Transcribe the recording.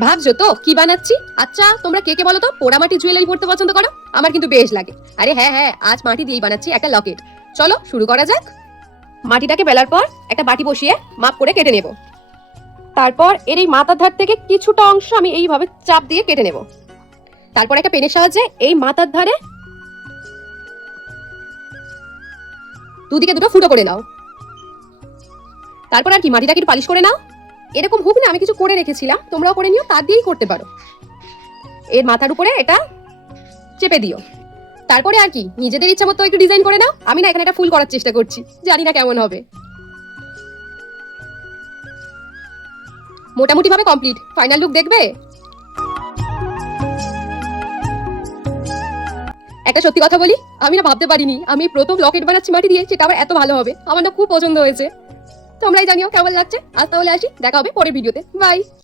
ভাবছো তো কি বানাচ্ছি? আচ্ছা তোমরা কে কে বলো তো পোড়ামাটি জুয়েলারি পড়তে পছন্দ করো? আমার কিন্তু বেশ লাগে। আরে হ্যাঁ হ্যাঁ, আজ মাটি দিয়েই বানাচ্ছি একটা লকেট। চলো শুরু করা যাক। মাটিটাকে বেলার পর একটা বাটি বসিয়ে মাপ করে কেটে নেব। তারপর এর এই মাথার ধার থেকে কিছুটা অংশ আমি এইভাবে চাপ দিয়ে কেটে নেব। তারপর একটা পেনের সাহায্যে এই মাথার ধারে দুদিকে দুটো ফুটো করে নাও। তারপর আর কি, মাটিটাকে একটু পালিশ করে নাও। এরকম হুক না আমি কিছু করে রেখেছিলাম, তোমরাও করে নিও, তার দিয়েই করতে পারো। এর মাথার উপরে এটা চেপে দিও। তারপরে আর কি, নিজেদের ইচ্ছা মতো একটু ডিজাইন করে নাও। আমি না এখানে একটা ফুল করার চেষ্টা করছি, জানি না কেমন হবে। মোটামুটি ভাবে কমপ্লিট। ফাইনাল লুক দেখবে? একটা সত্যি কথা বলি, আমি না ভাবতে পারিনি আমি প্রথম লকেট বানাচ্ছি মাটি দিয়ে, সেটা আবার এত ভালো হবে। আমার না খুব পছন্দ হয়েছে। তোমরাই জানিও কেমন লাগছে। আজ তাহলে আসি, দেখা হবে পরের ভিডিওতে। বাই।